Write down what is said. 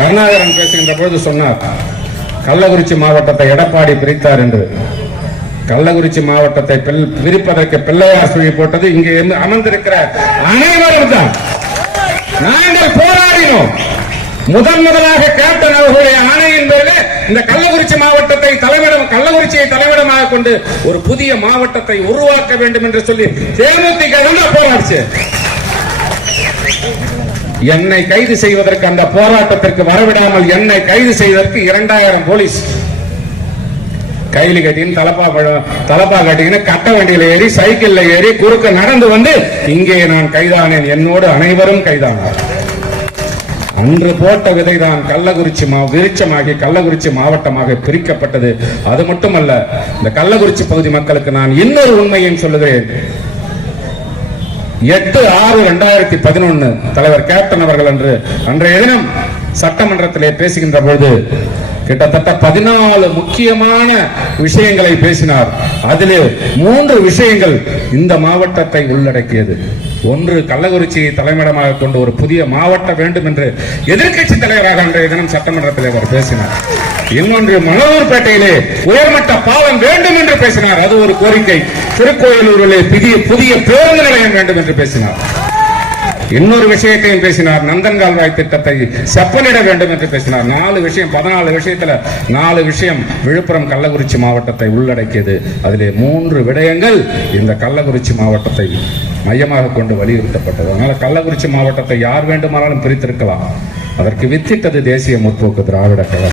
கருணாகரன் பேசுகின்ற பொழுது சொன்னார், கள்ளக்குறிச்சி மாவட்டத்தை எடப்பாடி பிரித்தார் என்று. கள்ளக்குறிச்சி மாவட்டத்தை பிரிப்பதற்கு பிள்ளையார் சுழி போட்டது இங்கே அமர்ந்திருக்கிற அனைவரும் தான். நாங்கள் போராடினோம். முதலாக கேப்டன் அவர்களுடைய ஆணையின் பேரில் இந்த கள்ளக்குறிச்சி மாவட்டத்தை கள்ளக்குறிச்சியை தலைமையிடமாக கொண்டு ஒரு புதிய மாவட்டத்தை உருவாக்க வேண்டும் என்று சொல்லி தேமுதிக போராடிச்சு. என்னை கைது செய்வதற்கு, அந்த போராட்டத்திற்கு வரவிடாமல் என்னை கைது செய்வதற்கு 2000 போலீஸ் கையில் கட்டின்னு தலப்பா கட்டின்னு கட்ட வண்டியில ஏறி சைக்கிள்ல ஏறி குறுக்க நடந்து வந்து இங்கே நான் கைதானேன். என்னோடு அனைவரும் கைதானார். அன்று போட்ட விதைதான் கள்ளக்குறிச்சி விருட்சமாகி கள்ளக்குறிச்சி மாவட்டமாக பிரிக்கப்பட்டது. அது மட்டுமல்ல, இந்த கள்ளக்குறிச்சி பகுதி மக்களுக்கு நான் இன்னொரு உண்மையும் சொல்லுகிறேன். 8/6/2011 தலைவர் கேப்டன் அவர்கள் அன்றைய தினம் சட்டமன்றத்திலே பேசுகின்ற பொழுது கிட்டத்தட்ட 14 முக்கியமான விஷயங்களை பேசினார். அதிலே 3 விஷயங்கள் இந்த மாவட்டத்தை உள்ளடக்கியது. ஒன்று, கள்ளக்குறிச்சியை தலைமையிடமாக கொண்டு ஒரு புதிய மாவட்டம் வேண்டும் என்று எதிர்க்கட்சி தலைவராக அன்றைய தினம் சட்டமன்றத்தில் அவர் பேசினார். இன்னொன்று, மணலூர்பேட்டையிலே உயர்மட்ட பாலம் வேண்டும் என்று பேசினார். அது ஒரு கோரிக்கை. திருக்கோயிலூரிலே புதிய பேருந்து நிலையம் வேண்டும் என்று பேசினார். இன்னொரு விஷயத்தையும் பேசினார். நந்தன்கால்வாய் திட்டத்தை செப்பனிட வேண்டும் என்று பேசினார். 4 விஷயம், 14 விஷயத்துல 4 விஷயம் விழுப்புரம் கள்ளக்குறிச்சி மாவட்டத்தை உள்ளடக்கியது. அதிலே 3 விடயங்கள் இந்த கள்ளக்குறிச்சி மாவட்டத்தை மையமாக கொண்டு வலியுறுத்தப்பட்டது. அதனால கள்ளக்குறிச்சி மாவட்டத்தை யார் வேண்டுமானாலும் பிரித்திருக்கலாம். அதற்கு வித்திட்டது தேசிய முற்போக்கு திராவிட கழகம்.